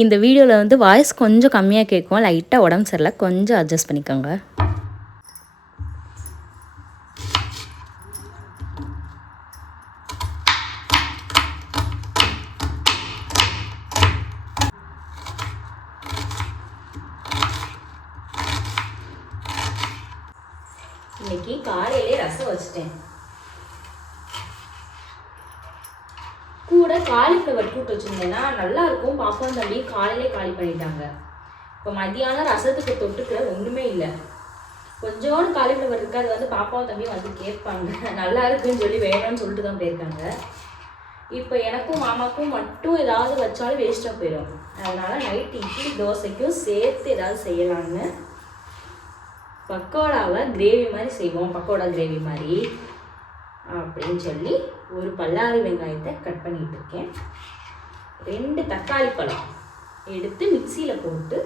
இந்த வீடியோவில் வந்து வாய்ஸ் கொஞ்சம் கம்மியாக கேட்கும், லைட்டாக உடம்பு சரியில்லை, கொஞ்சம் அட்ஜஸ்ட் பண்ணிக்கோங்க. இன்னைக்கு காலையிலே ரசம் வச்சுட்டேன். கூட காலிஃப்ளவர் கூட்டு வச்சுருந்தேன்னா நல்லா இருக்கும். பாப்பாவும் தம்பி காலையிலே காலி பண்ணிட்டாங்க. இப்போ மதியானம் ரசத்துக்கு தொட்டுக்கிற ஒன்றுமே இல்லை. கொஞ்சோண்டு காலிஃப்ளவர் இருக்குது, அது வந்து பாப்பாவும் தம்பியும் வந்து கேட்பாங்க, நல்லா இருக்குன்னு சொல்லி வேணும்னு சொல்லிட்டு தான் போயிருக்காங்க. இப்போ எனக்கும் மாமாக்கும் மட்டும் ஏதாவது வச்சாலும் வேஸ்ட்டாக போயிடும். அதனால் நைட் இட்லி தோசைக்கும் சேர்த்து ஏதாவது செய்யலான்னு பக்கோடாவை கிரேவி மாதிரி செய்வோம், பக்கோடா கிரேவி மாதிரி அப்படின்னு சொல்லி ஒரு பல்லாரி வெங்காயத்தை கட் பண்ணிட்டு இருக்கேன். 2 தக்காளி பழம் எடுத்து மிக்சியில் போட்டு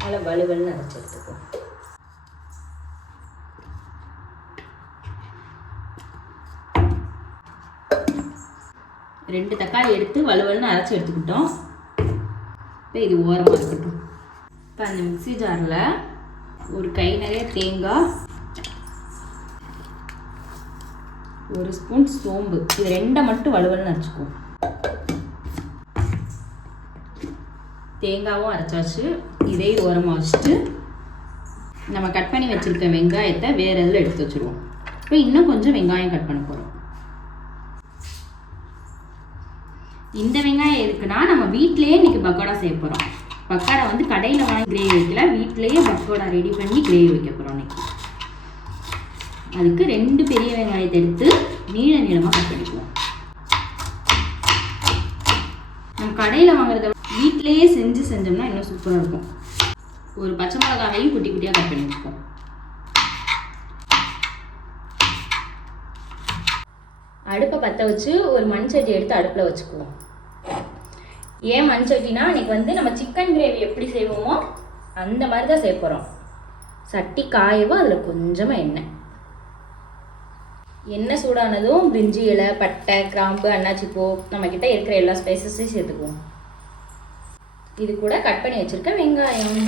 நல்லா வலுவலுன்னு அரைச்சி எடுத்துக்குவோம். ரெண்டு தக்காளி எடுத்து வலுவலுன்னு அரைச்சி எடுத்துக்கிட்டோம். இப்போ இது ஓரமாக இருக்கட்டும். இப்போ அந்த மிக்சி ஜாரில் ஒரு கை நிறைய தேங்காய், 1 ஸ்பூன் சோம்பு, இது 2 மட்டும் வலுவலுன்னு அரைச்சிக்குவோம். தேங்காவும் அரைச்சாச்சு. இதே ஓரமாக வச்சுட்டு நம்ம கட் பண்ணி வச்சுருக்க வெங்காயத்தை வேறு இதில் எடுத்து வச்சுருவோம். இப்போ இன்னும் கொஞ்சம் வெங்காயம் கட் பண்ண போகிறோம். இந்த வெங்காயம் எதுக்குன்னா நம்ம வீட்டிலேயே இன்றைக்கி பக்கோடா செய்ய போகிறோம். பக்கோடா வந்து கடையில் வாங்கி கிரேவி வைக்கல, வீட்டிலேயே பக்கோடா ரெடி பண்ணி கிரேவி வைக்க போகிறோம் இன்னைக்கு. அதுக்கு 2 பெரிய வெங்காயத்தை எடுத்து நீள நீளமாக கட் பண்ணிக்குவோம். நம்ம கடையில் வாங்குறத வீட்டிலேயே செஞ்சோம்னா இன்னும் சூப்பராக இருக்கும். ஒரு பச்சை மிளகாவையும் குட்டி குட்டியாக கட் பண்ணி வச்சுப்போம். அடுப்பை பற்ற வச்சு ஒரு மண் சட்டி எடுத்து அடுப்பில் வச்சுக்குவோம். ஏன் மண் சட்டினா இன்னைக்கு வந்து நம்ம சிக்கன் கிரேவி எப்படி செய்வோமோ அந்த மாதிரி தான் செய்ய போகிறோம். சட்டி காயவும் அதில் கொஞ்சமாக எண்ணெய் சூடானதும் பிரிஞ்சி இலை, பட்டை, கிராம்பு, அன்னாச்சிப்பூ, நம்மக்கிட்ட இருக்கிற எல்லா ஸ்பைசஸையும் சேர்த்துக்குவோம். இது கூட கட் பண்ணி வச்சுருக்க வெங்காயம்,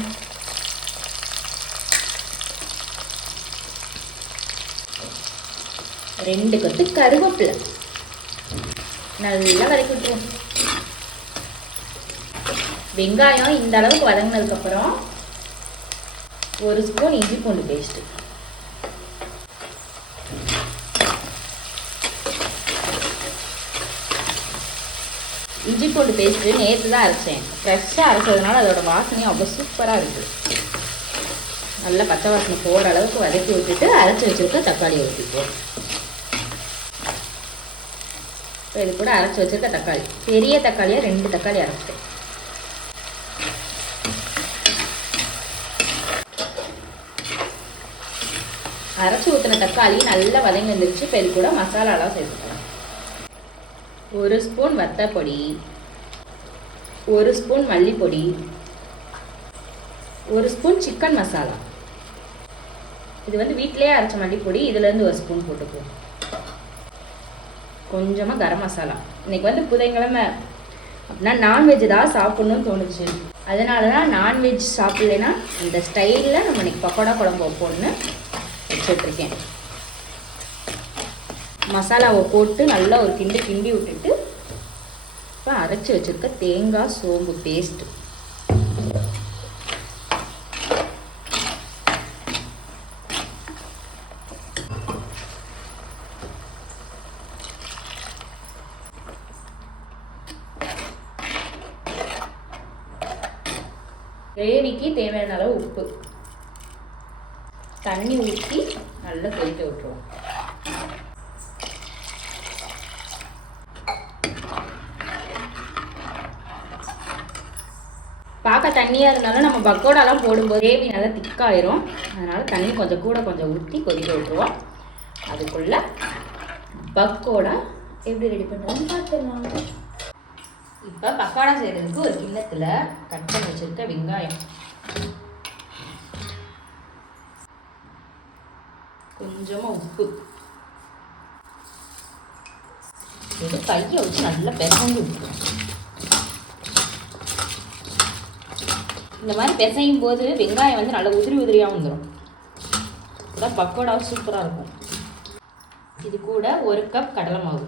ரெண்டு கொத்து கருவேப்பிலை நல்லா வதக்கி விட்டுருவோம். வெங்காயம் இந்த அளவுக்கு வதங்கினதுக்கப்புறம் 1 ஸ்பூன் இஞ்சி பூண்டு பேஸ்ட்டு, இஞ்சி பூண்டு பேஸ்ட்டு நேற்று தான் அரைச்சேன். ஃப்ரெஷ்ஷாக அரைச்சதுனால அதோட வாசனையும் அவ்வளோ சூப்பராக இருக்குது. நல்லா பச்சை வாசனை போகிற அளவுக்கு வதக்கி விட்டுட்டு அரைச்சி வச்சுருக்க தக்காளியை ஊற்றிக்குவோம். இப்போ இது கூட அரைச்சி வச்சுருக்க தக்காளி, பெரிய தக்காளியாக 2 தக்காளி அரைச்சிட்டேன். அரைச்சி ஊற்றின தக்காளி நல்லா வதங்கி வந்துருச்சு. இப்போ இது கூட மசாலாலாம் சேர்த்துக்கலாம். 1 ஸ்பூன் வத்தப்பொடி, 1 ஸ்பூன் மல்லிப்பொடி, 1 ஸ்பூன் சிக்கன் மசாலா. இது வந்து வீட்டிலேயே அரைச்ச மல்லிப்பொடி, இதுலேருந்து 1 ஸ்பூன் போட்டுக்குவோம். கொஞ்சமாக கரம் மசாலா. இன்றைக்கி வந்து புதன்கிழமை அப்படின்னா நான்வெஜ் தான் சாப்பிட்ணுன்னு தோணுச்சு. அதனால தான் நான்வெஜ் சாப்பிட்லைன்னா இந்த ஸ்டைலில் நம்ம இன்றைக்கி பக்கோடா குழம்பு வைப்போம்னு வச்சுட்ருக்கேன். மசாலாவை போட்டு நல்லா ஒரு கிண்டி விட்டுட்டு இப்போ அரைச்சி வச்சுருக்க தேங்காய் சோம்பு பேஸ்ட்டு, கிரேவிக்கு தேவையான அளவு உப்பு, தண்ணி ஊற்றி நல்லா கொதிக்க விட்டுருவோம். பார்க்க தண்ணியாக இருந்தாலும் நம்ம பக்கோடாலாம் போடும்போது கிரேவி நல்லா திக்காயிரும். அதனால் தண்ணி கொஞ்சம் கூட கொஞ்சம் ஊற்றி கொதிக்க விட்டுருவோம். அதுக்குள்ளே பக்கோடா எப்படி ரெடி பண்ணுறோன்னு பார்த்துடலாம். இப்போ பக்கோடா செய்கிறதுக்கு ஒரு கிண்ணத்தில் கட் பண்ணி வச்சுருக்க வெங்காயம், கொஞ்சமாக உப்பு, இது கையை வச்சு நல்லா பிசைஞ்சு விட்டுருவோம். இந்த மாதிரி பிசையும் போது வெங்காயம் வந்து நல்லா உதிரி உதிரியாக வந்துடும். அதான் பக்கோடா சூப்பராக இருக்கும். இது கூட 1 கப் கடலை மாவு,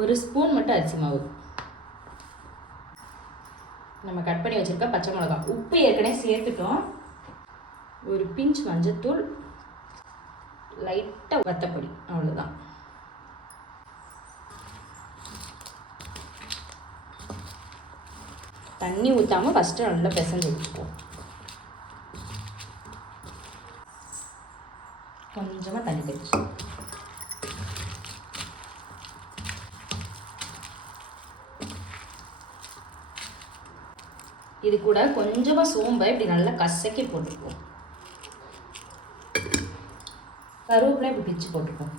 1 ஸ்பூன் மட்டும் அரிசி மாவு, நம்ம கட் பண்ணி வச்சுருக்க பச்சை மிளகாய், உப்பு ஏற்கனவே சேர்த்துட்டோம், ஒரு பிஞ்ச் மஞ்சத்தூள், லைட்டாக வத்தப்பொடி, அவ்வளோதான். தண்ணி ஊற்றாமல் ஃபஸ்ட்டு நல்லா பிசைஞ்சு வச்சுக்குவோம். கொஞ்சமாக தண்ணி தெளிச்சு இது கூட கொஞ்சமாக சோம்பை இப்படி நல்லா கசக்கி போட்டுக்குவோம். கருவேப்பிலை இப்படி பிச்சு போட்டுக்குவோம்.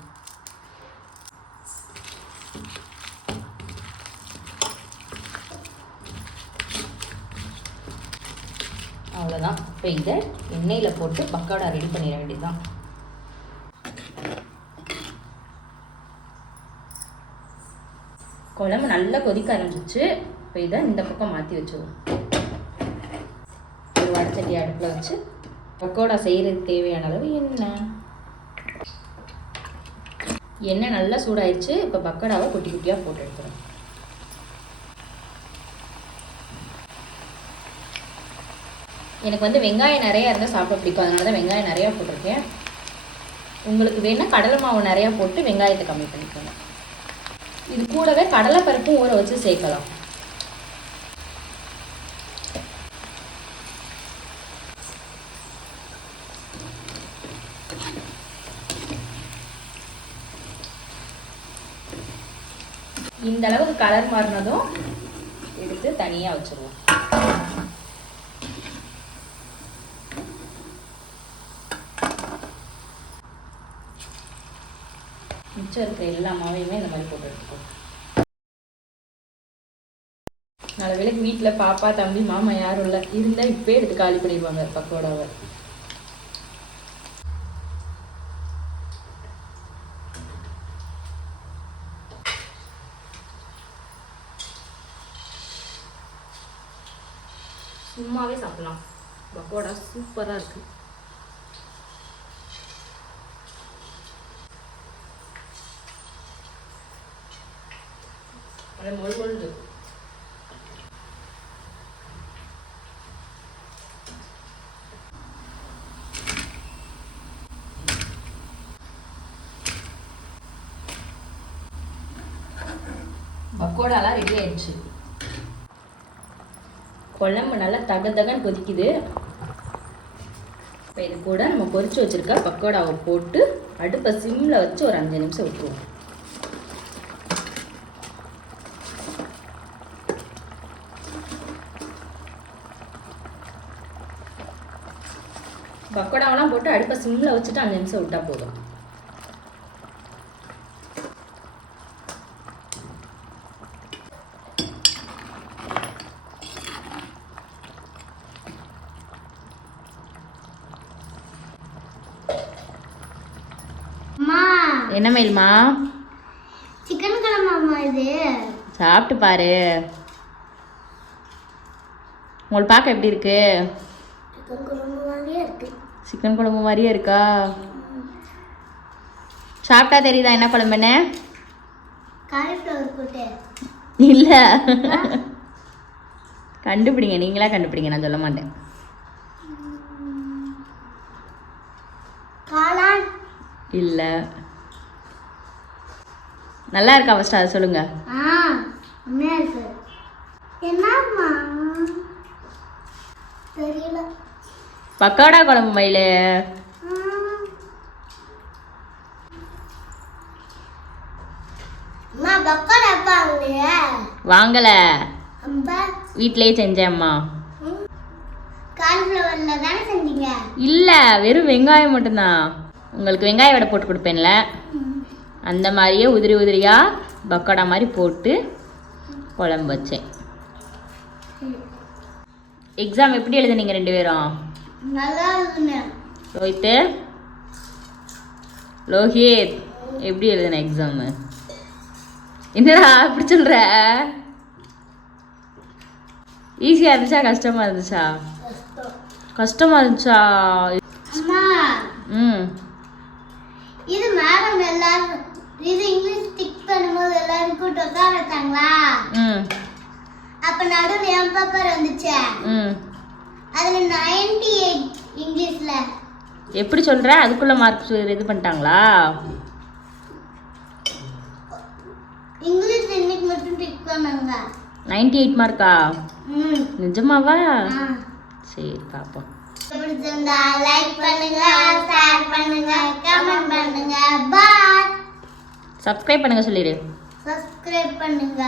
அவ்வளோதான். இப்போ இதை எண்ணெயில் போட்டு பக்கோடா ரெடி பண்ணிட வேண்டியதுதான். குழம்பு நல்லா கொதிக்க ஆரம்பிச்சிச்சு. இப்போ இதை இந்த பக்கம் மாற்றி வச்சுருவோம். ஒரு வடச்சட்டி அடுப்பில் வச்சு பக்கோடா செய்கிறதுக்கு தேவையான அளவு எண்ணெய் நல்லா சூடாயிடுச்சு. இப்போ பக்கோடாவை குட்டி குட்டியாக போட்டு எடுத்துகிறோம். எனக்கு வந்து வெங்காயம் நிறையா இருந்தால் சாப்பிட பிடிக்கும், அதனால தான் வெங்காயம் நிறையா போட்டிருக்கேன். உங்களுக்கு வேணால் கடலை மாவு நிறையா போட்டு வெங்காயத்தை கம்மி பண்ணிக்கோங்க. இது கூடவே கடலை பருப்பும் ஊற வச்சு சேர்க்கலாம். இந்த அளவுக்கு கலர் மாறினதும் எடுத்து தனியாக வச்சுருவோம். மிச்சம் இருக்கிற எல்லா மாவையுமே இந்த மாதிரி போட்டு எடுத்துக்கோம். நல்ல வேளைக்கு வீட்டில் பாப்பா தம்பி மாமா யாரும் இல்லை, இருந்தால் இப்போயே எடுத்து காலி பண்ணிடுவாங்க பக்கோடாவை. சும்மாவே சாப்பிடலாம். பக்கோடா சூப்பராக இருக்குது. அது மொழுது. பக்கோடாலாம் ரெடி ஆயிடுச்சு. குழம்பு நல்லா தகன்னு கொதிக்குது. இப்போ இது கூட நம்ம பொரிச்சு வச்சிருக்க பக்கோடாவை போட்டு அடுப்பை சிம்மில் வச்சு ஒரு 5 நிமிஷம் விட்டுருவோம். பக்கோடாவெல்லாம் போட்டு அடுப்பை சிம்மில் வச்சுட்டு 5 நிமிஷம் விட்டால் போதும். என்ன மேல்மா? சிக்கன் குழம்பு. இது சாப்பிட்டு பாரு. உங்களுக்கு பார்க்க எப்படி இருக்கு? சிக்கன் குழம்பு மாதிரியே இருக்கா? சாப்பிட்டா தெரியுதா என்ன குழம்புன்னு? இல்ல, கண்டுபிடிங்க, நீங்களா கண்டுபிடிங்க, நான் சொல்ல மாட்டேன். இல்ல, நல்லா இருக்கா? ஃபர்ஸ்ட் அதை சொல்லுங்க. பக்கோடா குழம்பு மயிலு. வாங்கல, வீட்லயே செஞ்சேம்மா. இல்ல, வெறும் வெங்காயம் மட்டும்தான். உங்களுக்கு வெங்காய வடை போட்டு கொடுப்பேன்ல, அந்த மாதிரியே உதிரி உதிரியா பக்கோடா மாதிரி போட்டு குழம்பு வச்சேன். எக்ஸாம் எப்படி எழுதுனீங்க 2 பேரும்? ரோஹித், லோஹித் எப்படி எழுதுன எக்ஸாமு? என்னடா அப்படி சொல்ற? ஈஸியாக இருந்துச்சா கஷ்டமாக இருந்துச்சா? கஷ்டமாக இருந்துச்சா? அம்மா ம் இது மேடம் எல்லாரும் இது இங்கிலீஷ் டிக் பண்ணும்போது எல்லாரும் கூட்டு உட்கார வச்சாங்களா? ம் அப்ப நடுவில் என் பேப்பர் வந்துச்சு. ம் அதுல 98 இங்கிலீஷ்ல. எப்படி சொல்கிற? அதுக்குள்ளே மார்க் இது பண்ணிட்டாங்களா? இங்கிலீஷ் இன்னைக்கு மட்டும் டிக் பண்ணாங்க. 98 மார்க்கா? ம் நிஜமாவா? ஆ. சரி பார்ப்போம். பிடிச்சிருந்தா லைக் பண்ணுங்க, ஷேர் பண்ணுங்க, கமெண்ட் பண்ணுங்க. பாய். சப்ஸ்கிரைப் பண்ணுங்க சொல்லிடு. சப்ஸ்கிரைப் பண்ணுங்க.